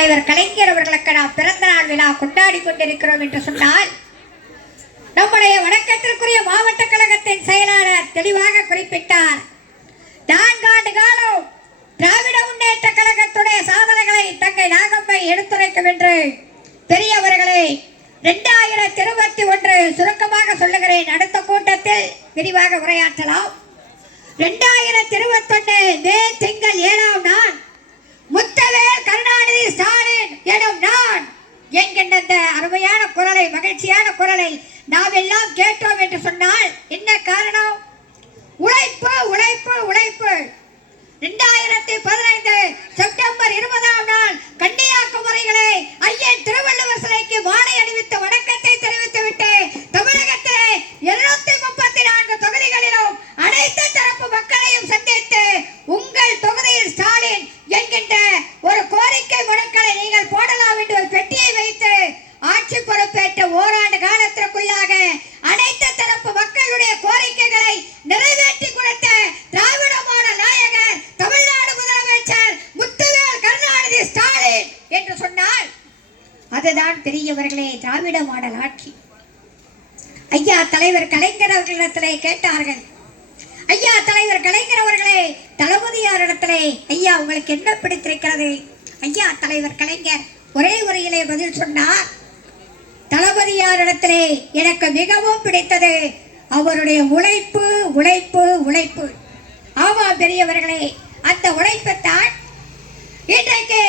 தலைவர் கலைஞர் அவர்களுக்கு நாம் பிறந்த நாள் விழா கொண்டாடி கொண்டிருக்கிறோம் என்று சொன்னால் நம்முடைய வணக்கத்திற்குரிய மாவட்ட கழகத்தின் செயலாளர் தெளிவாக குறிப்பிட்டார். நான்காண்டு காலம் திராவிட முன்னேற்ற கழகத்துடைய சாதனைகளை தங்கை நாகம்மை எடுத்துரைக்கும் என்று பெரியவர்களை இரண்டாயிரத்தி இருபத்தி ஒன்று சுருக்கமாக சொல்லுகிறேன். அடுத்த கூட்டத்தில் விரிவாக உரையாற்றலாம். இரண்டாயிரத்தி இருபத்தொன்னு மே திங்கள் ஏழாம் நாள் முத்தவேல் கருணாநிதி ஸ்டாலின் எனும் நான் என்கின்ற அந்த அருமையான குரலை மகிழ்ச்சியான குரலை நாம் எல்லாம் கேட்டோம் என்று சொன்னால் என்ன காரணம்? உழைப்பு உழைப்பு உழைப்பு. இரண்டாயிரத்தி பதினைந்து செப்டம்பர் இருபதாம் நாள் கன்னியாகுமரிகளை ஐயன் திருவள்ளுவர் சிலைக்கு மாலை அணிவித்து வணக்கத்தை தெரிவித்துவிட்டு தமிழக இருநூத்தி முப்பத்தி நான்கு தொகுதிகளிலும் அனைத்து தரப்பு மக்களையும் சந்தித்து உங்கள் தொகுதியில் ஸ்டாலின் என்கின்ற ஒரு கோரிக்கை மனுக்களை நீங்கள் போடலாம் என்று ஒரு பெட்டியை வைத்து ஆட்சி பொறுப்பேற்ற ஓராண்டு காலத்திற்குள்ளாக அனைத்து தரப்பு மக்களுடைய கோரிக்கைகளை நிறைவேற்றி கொடுத்த திராவிட மாடல் நாயகர் தமிழ்நாடு முதலமைச்சர் முத்துவேல் கருணாநிதி ஸ்டாலின் என்று சொன்னால் அதுதான் பெரியவர்களே திராவிட மாடல் ஆட்சி. ஐயா தலைவர் கலைஞர் அவர்களிடத்திலே கேட்டார்கள். ஐயா தலைவர் கலைஞர் அவர்களே தளபதியாரிடத்திலே ஐயா உங்களுக்கு என்ன பிடித்திருக்கிறது? ஐயா தலைவர் கலைஞர் ஒரே உரையிலே பதில் சொன்னார். தளபதியாரிடத்திலே எனக்கு மிகவும் பிடித்தது அவருடைய உழைப்பு உழைப்பு உழைப்பு. ஆமா பெரியவர்களே அந்த உழைப்பைத்தான் இன்றைக்கு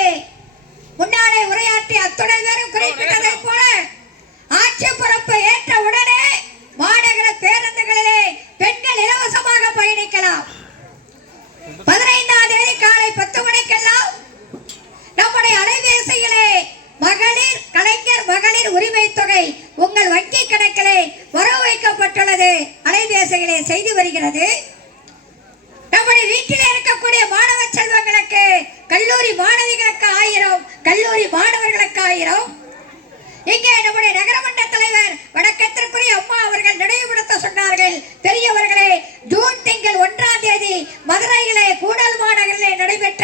உரையாற்றி அத்துணை பேரும் குறிப்பிட்டதை போல ஆட்சி பொறுப்பு ஏற்ற உடனே மாநகர பேருந்துகளிலே பெண்கள் இலவசமாக பயணிக்கலாம். பதினைந்தாம் தேதி காலை பத்து மணிக்கெல்லாம் நம்முடைய அலைபேசியிலே மகளிர் கலைஞர் மகளிர் உரிமை தொகை உங்கள் வங்கி கணக்கிலே வரவு வைக்கப்பட்டுள்ளது. அலைபேசியிலே செய்து வருகிறது. நம்முடைய வீட்டில் இருக்கக்கூடிய மாணவ செல்வங்களுக்கு கல்லூரி மாணவிகளுக்கு ஆயிரம் கல்லூரி மாணவர்களுக்காயிரம் இங்கே நம்முடைய நகரமன்ற தலைவர் வணக்கத்திற்குரிய அம்மா அவர்கள் நினைவுபடுத்த சொன்னார்கள். பெரியவர்களே ஜூன் திங்கள் ஒன்றாம் தேதி மதுரையிலே கூடல் மாநகரிலே நடைபெற்ற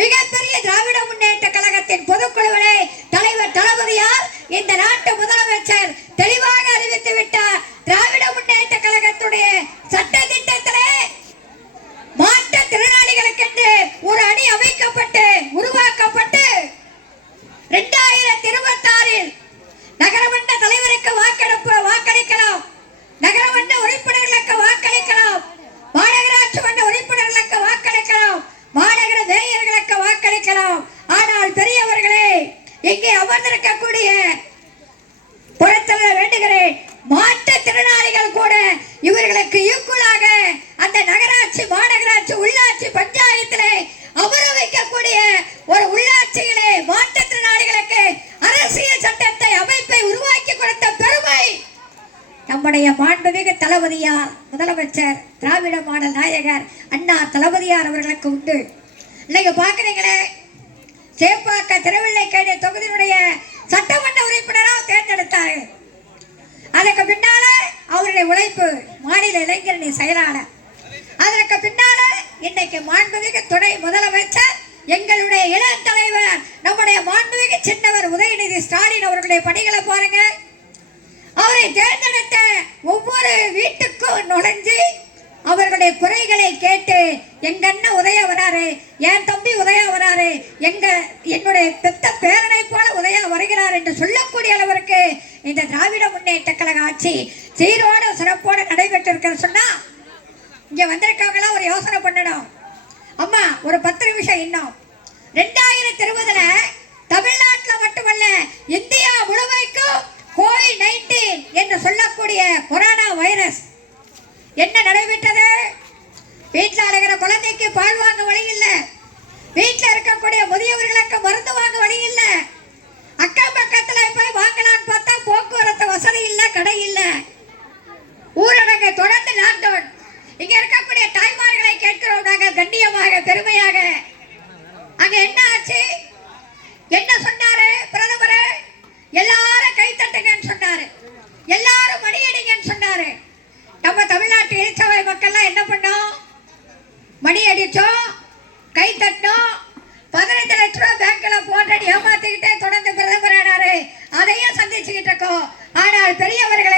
மிகப்பெரிய திராவிட முன்னேற்ற கழகத்தின் பொதுக்குழுவிலே தலைவர் தளபதியார் இந்த நாட்டு முதலமைச்சர் தெளிவாக அறிவித்து விட்டார் திராவிட முன்னேற்ற கழகத்துடைய சட்ட திட்டத்திலே மாற்றுத் திறனாளிகளுக்கென்று ஒரு அணி அமைக்கப்பட்டு உருவாக்கப்பட்டு இரண்டாயிரத்தி இருபத்தி ஆறில் நகரமன்ற தலைவருக்கு வாக்கெடுப்பு வாக்களிக்கலாம் நகரமன்ற உறுப்பினர்களுக்கு வாக்களிக்கலாம் மாநகராட்சி மன்ற உறுப்பினர்களுக்கு வாக்களிக்கலாம் மாநகர மேயர்களுக்கு வாக்களிக்கலாம் ஆனால் பெரியவர்களே இங்கே அமர்ந்திருக்கக்கூடிய புறத்தில் வேண்டுகிறேன். மாற்றுத்திறனாளிகள் கூட இவர்களுக்கு ஈக்குவலாக அந்த நகராட்சி மாநகராட்சி உள்ளாட்சி பஞ்சாயத்திலே அமர வைக்கக்கூடிய ஒரு உள்ளாட்சியிலே மாற்றுத்திறனாளிகளுக்கு அரசியல் சட்டத்தை அமைப்பை உருவாக்கி கொடுத்த பெருமை நம்முடைய மாண்புமிகு தளபதியார் முதலமைச்சர் திராவிட மாடல் நாயகர் அண்ணா தளபதியார் அவர்களுக்கு உண்டு. இன்னைக்கு பார்க்குறீங்களே? சேப்பாக்க திருவில்லைக்கேணி தொகுதியினுடைய சட்டமன்ற உறுப்பினராக தேர்ந்தெடுத்தார். அதற்கு பின்னால அவருடைய உழைப்பு மாநில இளைஞரணி செயலாளர். அதற்கு பின்னால இன்னைக்கு மாண்புமிகு துணை முதலமைச்சர் எங்களுடைய இளம் தலைவர் நம்முடைய மாண்புமிகு சின்னவர் உதயநிதி ஸ்டாலின் அவர்களுடைய பணிகளை பாருங்க. அவரை தேர்ந்தெடுத்த ஒவ்வொரு வீட்டுக்கும் நுழைஞ்சு அவர்களுடைய குறைகளை கேட்டு எங்க அண்ணன் உதயா வராரு என் தம்பி உதயா வராரு எங்க என்னுடைய பெத்த பேரனை போல உதயா வருகிறார் என்று சொல்லக்கூடிய அளவிற்கு இந்த திராவிட முன்னேற்ற கழக ஆட்சி சீரோட சிறப்போடு நடைபெற்றிருக்கிற சொன்னா இங்க வந்திருக்கவங்களாம் ஒரு யோசனை பண்ணணும். அம்மா ஒரு பத்து நிமிஷம் இன்னும். ரெண்டாயிரத்தி இருபதுல கேட்கிறோம் கண்ணியமாக பெருமையாக. அங்க என்ன ஆச்சு? என்ன சொன்னாரு? பிரதமர் எல்லாரும் கைத்தட்டுங்கன்னு சொன்னாரு. எல்லாரும் மணியடிங்கன்னு சொன்னாரு. நம்ம தமிழ்நாட்டு இளைச்சவை மக்கள்லாம் என்ன பண்ணோம்? மணி அடிச்சோம் கை தட்டோம் பதினைஞ்சு லட்ச ரூபா பேங்க்ல போட்டு ஏமாத்திக்கிட்டே தொடர்ந்து பிரதமர் ஆனாரு. அதையும் சந்திச்சுக்கிட்டு இருக்கோம். ஆனால் பெரியவர்களை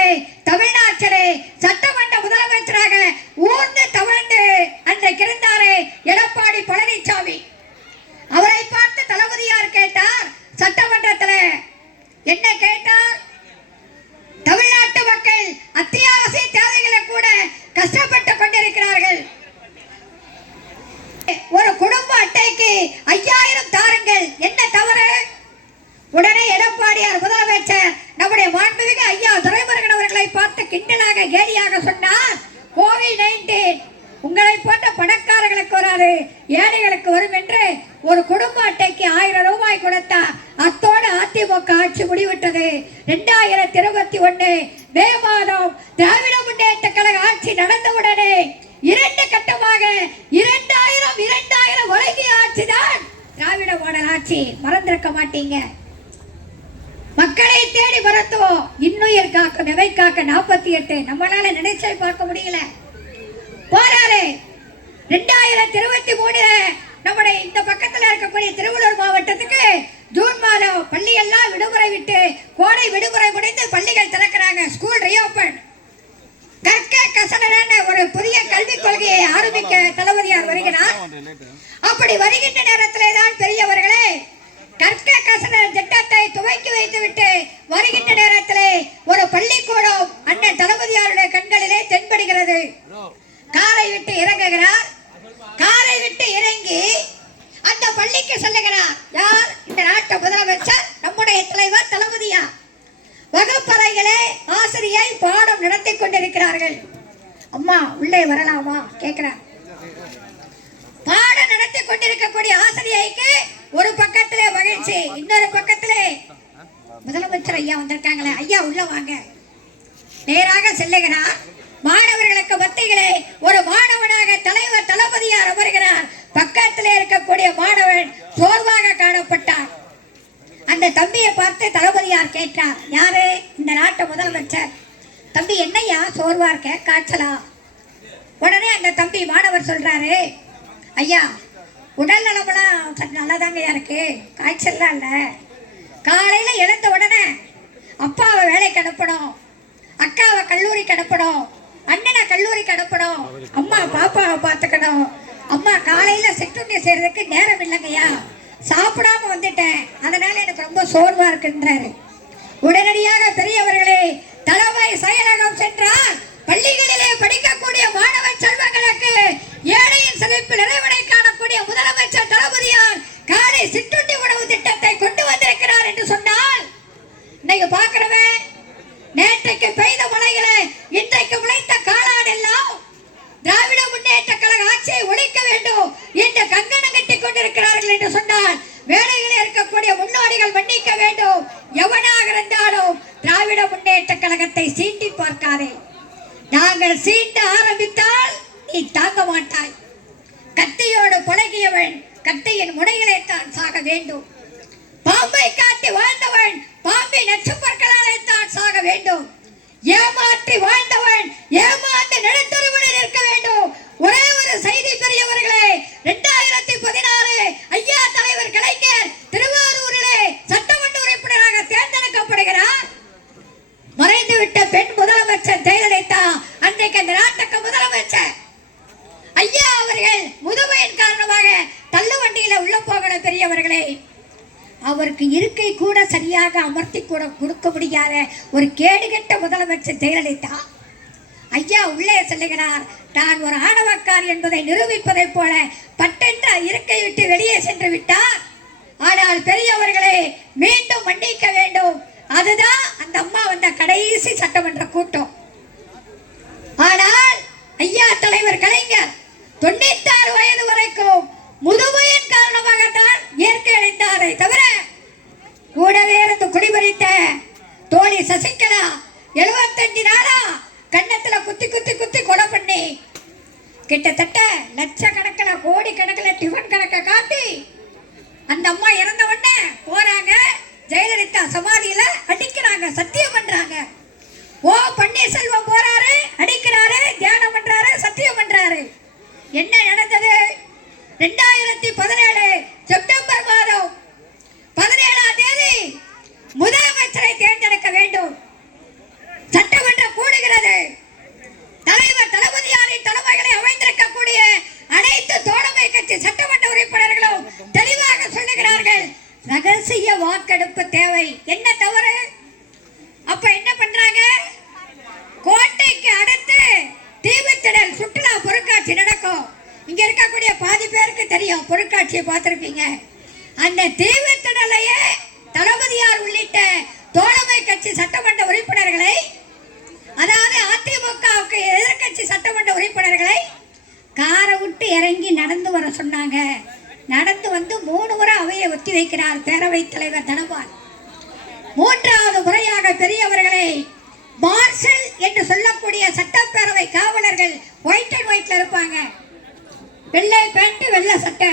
கிண்டலாக கேலியாக சொன்னார். கோவிட் நைன்டீன் உங்களை போன்ற பணக்காரர்களுக்கு வராது. ஏழைகளுக்கு வரும் என்று ஒரு குடும்ப அட்டைக்கு ஆயிரம் ரூபாய் கொடுத்தார் அத்தோடு அதிமுக ஆட்சி முடிவிட்டது ரெண்டாயிரத்தி இருபத்தி ஒன்று மே மாதம் திராவிட முன்னேற்ற கழக ஆட்சி நடந்தவுடனே இரண்டு கட்டமாக இரண்டாயிரம் இரண்டாயிரம் வழங்கிய ஆட்சி தான் திராவிட மாடல் ஆட்சி மறந்திருக்க மாட்டீங்க. தேடி மருத்துவம் இன்னுயிர் காக்க நெவை காக்க நாற்பத்தி எட்டு நம்மளால நினைச்சே பார்க்க முடியல. போறாரு ரெண்டாயிரத்தி இருபத்தி மூணுல நம்முடைய இந்த பக்கத்துல இருக்கக்கூடிய திருவள்ளூர் மாவட்டத்துக்கு ஜூன் மாதம் பள்ளி எல்லாம் விடுமுறை விட்டு கோடை விடுமுறை முடிந்து பள்ளிகள் திறக்கிறாங்க. ஸ்கூல் ரீஓபன் கற்க கசடரான ஒரு புதிய கல்விக் கொள்கையை ஆரம்பிக்க தளபதியார் வருகிறார். அப்படி வருகின்ற நேரத்திலே தான் பெரியவர்களே கற்க கசன திட்டத்தை துவக்கி வைத்துவிட்டு வருகின்ற நேரத்திலே ஒரு பள்ளிக்கூடம் அண்ணன் தளபதியாருடைய கண்களிலே தென்படுகிறது. காரை விட்டு இறங்குகிறார். காரை விட்டு இறங்கி அந்த பள்ளிக்கு செல்லுகிறார். யார்? இந்த நாட்டு முதலமைச்சர் நம்முடைய தலைவர் தளபதியா வகுப்பறைகளே ஆசிரியை பாடம் நடத்தி கொண்டிருக்கிறார்கள். அம்மா உள்ளே வரலாமா? கேட்கிறார். பாடம் நடத்தி கொண்டிருக்கக்கூடிய ஆசிரியைக்கு ஒரு பக்கத்துல மகிழ்ச்சி இன்னொரு பக்கத்துல முதலமைச்சர் ஐயா வந்திருக்காங்களே. ஐயா உள்ள வாங்க. நேராக செல்லுகிறார். மாணவர்களுக்கு மத்தியிலே ஒரு மாணவனாக தலைவர் தளபதியார் அமர்கிறார். பக்கத்தில் இருக்கக்கூடிய மாணவன் சோர்வாக காணப்பட்டார். அந்த தம்பியை பார்த்து தளபதியார் கேட்டார் யாரு? இந்த நாட்டு முதலமைச்சர். தம்பி என்னையா? சோர்வா இருக்க? காய்ச்சலா? உடனே அந்த தம்பி மாணவர் சொல்றாரு ஐயா உடல் நலமெல்லாம் சற்று நல்லாதாங்கய்யா இருக்கு. காய்ச்சல்லாம் இல்லை. காலையில் எழுந்த உடனே அப்பாவை வேலைக்கு அனுப்பணும். அக்காவை கல்லூரிக்கு அனுப்பணும். அண்ணனை கல்லூரிக்கு அனுப்பணும். அம்மா பாப்பாவை பார்த்துக்கணும். அம்மா காலையில் சிற்றுண்டி செய்யறதுக்கு நேரம் இல்லைங்கய்யா. சாப்பிடாம வந்துட்டேன். அதனால எனக்கு ரொம்ப சோர்வாக இருக்குன்றாரு. உடனடியாக பெரியவர்களே தலைமை செயலகம் சென்றால் பள்ளிகளிலே படிக்கக்கூடிய மாணவ செல்வங்களுக்கு ஏழையின் சிதைப்பு நிறைவடைக்கான நம்முடைய முதலமைச்சர் தளபதியார் காலை சிற்றுண்டி உணவு திட்டத்தை கொண்டு வந்திருக்கிறார் என்று சொன்னால் இன்னைக்கு பார்க்கிறவன் நேற்றைக்கு பெய்த மழையில இன்றைக்கு உழைத்த காளான் எல்லாம் திராவிட முன்னேற்ற கழக ஆட்சியை ஒழிக்க வேண்டும் என்று கங்கணம் கட்டிக் கொண்டிருக்கிறார்கள் என்று சொன்னால் வேலையில் இருக்கக்கூடிய முன்னோடிகள் மன்னிக்க வேண்டும். எவனாக இருந்தாலும் திராவிட முன்னேற்ற கழகத்தை சீண்டி பார்க்காதே. நாங்கள் சீண்ட ஆரம்பித்தால் நீ தாங்க மாட்டாய். கத்தியோடு பழகியவன் கத்தியின் முனையிலே தான் சாக வேண்டும். பாம்பை காட்டி வாழ்ந்தவன் பாம்பை நச்சுப்பற்களாலே தான் சாக வேண்டும். ஏமாற்றி வாழ்ந்தவன் ஏமாந்து நடுத்தருவில் இருக்க வேண்டும். ஒரே ஒரு செய்தி பெரியவர்களே இரண்டாயிரத்தி பதினாறு ஐயா தலைவர் கலைஞர் திருவாரூரிலே சட்டமன்ற உறுப்பினராக தேர்ந்தெடுக்கப்படுகிறார். மறைந்துவிட்ட பெண் முதலமைச்சர் ஜெயலலிதா அன்றைக்கு அந்த நாட்டுக்கு முதலமைச்சர். ஐயா அவர்கள் முதுமையின் காரணமாக தள்ளு வண்டியில உள்ள போகிற பெரியவர்களே. அவருக்கு இருக்கை கூட சரியாக அமர்த்தி கூட கொடுக்க முடியாத ஒரு கேடுகெட்ட முதலமைச்சர் ஜெயலலிதா. ஐயா உள்ளே செல்லுகிறார். தான் ஒரு ஆணவக்கார் என்பதை நிரூபிப்பதைப் போல பட்டென்ற இருக்கை விட்டு வெளியே சென்று விட்டார். ஆனால் பெரியவர்களே மீண்டும் மன்னிக்க வேண்டும். அதுதான் அந்த அம்மா வந்த கடைசி சட்டமன்ற கூட்டம். ஆனால் ஐயா தலைவர் கலைஞர் தொண்ணூத்தாறு வயது வரைக்கும் முதுமையின் காரணமாகத்தான் இயற்கை அடைந்தாரே தவிர கூடவே இருந்து குடிபறித்த தோழி சசிகலா எழுபத்தஞ்சு நாளா கன்னத்துல குத்தி குத்தி குத்தி கொலை பண்ணி கிட்டத்தட்ட லட்சக்கணக்கில் கோடி கணக்கில் டிஃபன் கணக்கை காட்டி அந்த அம்மா இறந்த உடனே போறாங்க ஜெயலலிதா சமாதியில. ரெண்டாயிரத்தி பதினேழு செப்டம்பர் மாதம் பதினேழாம் தேதி முதலமைச்சரை தேர்ந்தெடுக்க வேண்டும் சட்டமன்றம் கூடுகிறது தலைவர் தளபதியாரின் தலைமைகளை அமைந்திருக்கக்கூடிய அனைத்து தோழமை கட்சி சட்டமன்ற உறுப்பினர்களும் தெளிவாக சொல்லுகிறார்கள் ரகசிய வாக்கெடுப்பு தேவை என்ன தவறு அப்ப என்ன பண்றாங்க கோட்டைக்கு அடுத்து தீவுத்திடல் சுற்றுலா பொருட்காட்சி நடக்கும் இங்க இருக்கக்கூடிய பாதி பேருக்கு தெரியும் பொருட்காட்சியை பார்த்திருப்பீங்க அந்த தீவுத்திடலையே தளபதியார் உள்ளிட்ட தோழமை கட்சி சட்டமன்ற உறுப்பினர்களை அதாவது அதிமுகவுக்கு எதிர்க்கட்சி சட்டமன்ற உறுப்பினர்களை காரை விட்டு இறங்கி நடந்து வர சொன்னாங்க நடந்து வந்து மூணு முறை அவையை பேரவைத் தலைவர் தனபால். மூன்றாவது முறையாக பெரியவர்களை மார்ஷல் என்று சொல்லக்கூடிய சட்டப்பேரவை காவலர்கள் ஒயிட் அண்ட் ஒயிட்ல இருப்பாங்க. வெள்ளை பேண்ட் வெள்ளை சட்டை.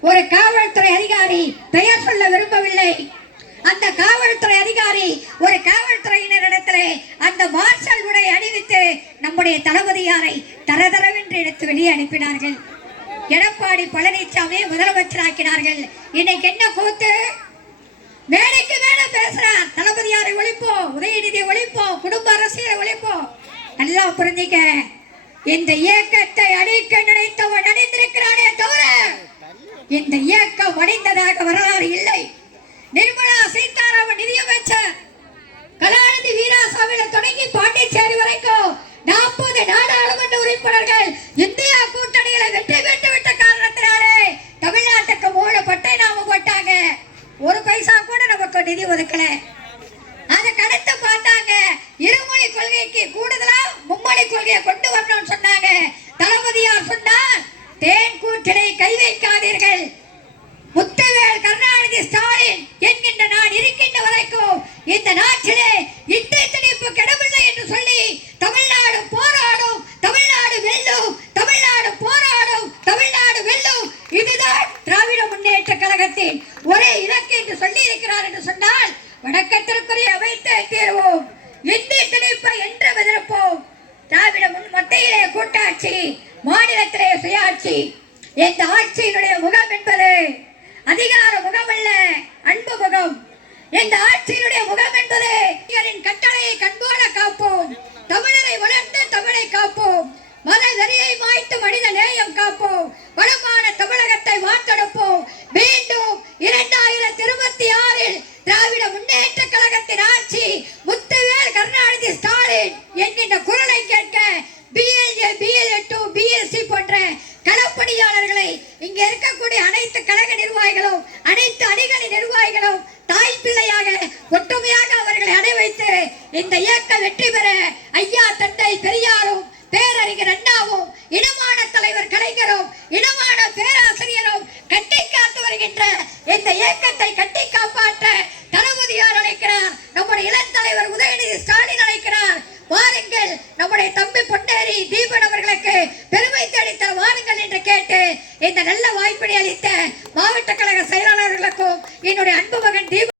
ஒரு காவல்துறை அதிகாரி பெயர் சொல்ல விரும்பவில்லை. அந்த காவல்துறை அதிகாரி ஒரு காவல்துறையினரிடத்திலே அந்த மார்ஷல் உடை அணிவித்து நம்முடைய தளபதியாரை தரதரவென்று எடுத்து வெளியே அனுப்பினார்கள். எடப்பாடி பழனிசாமியை முதலமைச்சராக்கினார்கள். இன்னைக்கு என்ன கூத்து? வேலைக்கு வேலை பேசுறார். தளபதியாரை ஒழிப்போம் உதயநிதி ஒழிப்போம் குடும்ப அரசியலை ஒழிப்போம். நல்லா புரிஞ்சுக்க. இந்த இயக்கத்தை அழிக்க நினைத்த கொள்கையை கொண்டு வரணும்னு சொன்னாங்க. தளபதியார் சொன்னார் தேன் கூற்றினை கை வைக்காதீர்கள். முத்துவேல் கருணாநிதி ஸ்டாலின் என்கின்ற நான் இருக்கின்ற வரைக்கும் இந்த நாட்டிலே இந்திய திணிப்பு கிடமில்லை என்று சொல்லி தமிழ்நாடு போராடும் தமிழ்நாடு வெல்லும் தமிழ்நாடு போராடும் தமிழ்நாடு வெல்லும். இதுதான் திராவிட முன்னேற்ற கழகத்தின் ஒரே இலக்கு என்று சொல்லி இருக்கிறார் என்று சொன்னால் வணக்கத்திற்குரிய அமைத்து தீர்வோம் இந்திய திணிப்பை என்று எதிர்ப்போம் திராவிட முன் மத்தியிலே சுயாட்சி மாநிலத்திலே சுயாட்சி. இந்த ஆட்சியினுடைய முகம் என்பது அதிகார முகம் அல்ல அன்பு முகம். இந்த ஆட்சியினுடைய முகம் என்பது கட்டளையை கண்போல காப்போம். தமிழரை வளர்த்து தமிழை காப்போம். மத வெறியை மாய்த்து மனித நேயம் காப்போம். வளம் தமிழகத்தை வாக்கெடுப்போம் மீண்டும் இரண்டாயிரத்தி இருபத்தி ஆறில் திராவிட முன்னேற்ற கழகத்தின் ஆட்சி முத்துவேல் கருணாநிதி ஸ்டாலின் என்கின்ற குரலை கேட்க பிஎல்ஏ பிஎல்ஏ டூ பிஎஸ்சி போன்ற களப்பணியாளர்களை இங்க இருக்கக்கூடிய அனைத்து கழக நிர்வாகிகளும் அனைத்து அணிகளி நிர்வாகிகளும் தாய் பிள்ளையாக ஒற்றுமையாக அவர்களை அடை வைத்து இந்த இயக்கம் வெற்றி பெற ஐயா தந்தை பெரியாரும் பேரறிஞர் அண்ணாவும் இனமான தலைவர் கலைஞரும் இனமான பேராசிரியரும் கட்டி காத்து வருகின்ற இந்த இயக்கத்தை கட்டி காப்பாற்ற தளபதியார் அழைக்கிறார்? நம்முடைய இளம் தலைவர் உதயநிதி ஸ்டாலின் அழைக்கிறார். வாருங்கள் நம்முடைய தம்பி பொன்னேரி தீபனம்